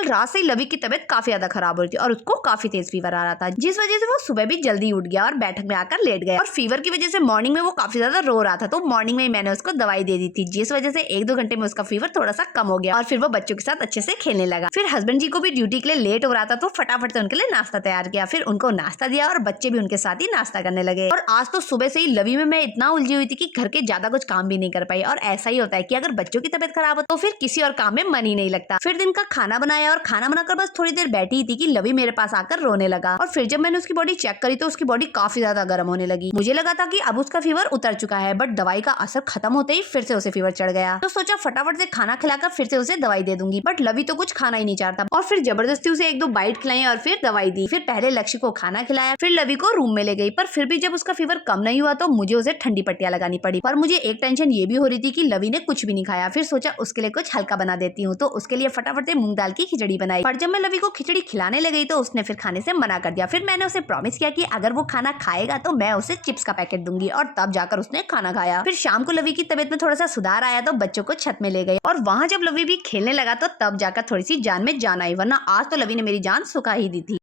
कल रात से ही लवी की तबीयत काफी ज्यादा खराब हो रही थी और उसको काफी तेज फीवर आ रहा था, जिस वजह से वो सुबह भी जल्दी उठ गया और बैठक में आकर लेट गया। और फीवर की वजह से मॉर्निंग में वो काफी ज्यादा रो रहा था, तो मॉर्निंग में मैंने उसको दवाई दे दी थी, जिस वजह से 1-2 घंटे में उसका फीवर थोड़ा सा कम हो गया और फिर वो बच्चों के साथ अच्छे से खेलने लगा। फिर हस्बैंड जी को भी ड्यूटी के लिए लेट हो रहा था, तो फटाफट से उनके लिए नाश्ता तैयार किया, फिर उनको नाश्ता दिया और बच्चे भी उनके साथ ही नाश्ता करने लगे। और आज तो सुबह से ही लवी में मैं इतना उलझी हुई थी कि घर के ज्यादा कुछ काम भी नहीं कर पाई। और ऐसा ही होता है कि अगर बच्चों की तबीयत खराब हो तो फिर किसी और काम में मन ही नहीं लगता। फिर दिन का खाना बनाया और खाना बनाकर बस थोड़ी देर बैठी ही थी कि लवी मेरे पास आकर रोने लगा। और फिर जब मैंने उसकी बॉडी चेक करी तो उसकी बॉडी काफी ज्यादा गर्म होने लगी। मुझे लगा था कि अब उसका फीवर उतर चुका है, बट दवाई का असर खत्म होते ही फिर से उसे फीवर चढ़ गया। तो सोचा फटाफट से खाना खिलाकर फिर से उसे दवाई दे दूंगी, बट लवी तो कुछ खाना ही नहीं चाहता। और फिर जबरदस्ती उसे 1-2 बाइट खिलाई और फिर दवाई दी। फिर पहले लक्ष्य को खाना खिलाया, फिर लवी को रूम में ले गई। पर फिर भी जब उसका फीवर कम नहीं हुआ तो मुझे उसे ठंडी पट्टियां लगानी पड़ी। पर मुझे एक टेंशन ये भी हो रही थी कि लवी ने कुछ भी नहीं खाया। फिर सोचा उसके लिए कुछ हल्का बना देती हूँ, तो उसके लिए फटाफट से मूंग दाल की खिचड़ी बनाई। पर जब मैं लवी को खिचड़ी खिलाने लगी तो उसने फिर खाने से मना कर दिया। फिर मैंने उसे प्रॉमिस किया कि अगर वो खाना खाएगा तो मैं उसे चिप्स का पैकेट दूंगी, और तब जाकर उसने खाना खाया। फिर शाम को लवी की तबीयत में थोड़ा सा सुधार आया तो बच्चों को छत में ले गए, और वहां जब लवी भी खेलने लगा तो तब जाकर थोड़ी सी जान में जान आई, वरना आज तो लवी ने मेरी जान सुखा ही दी थी।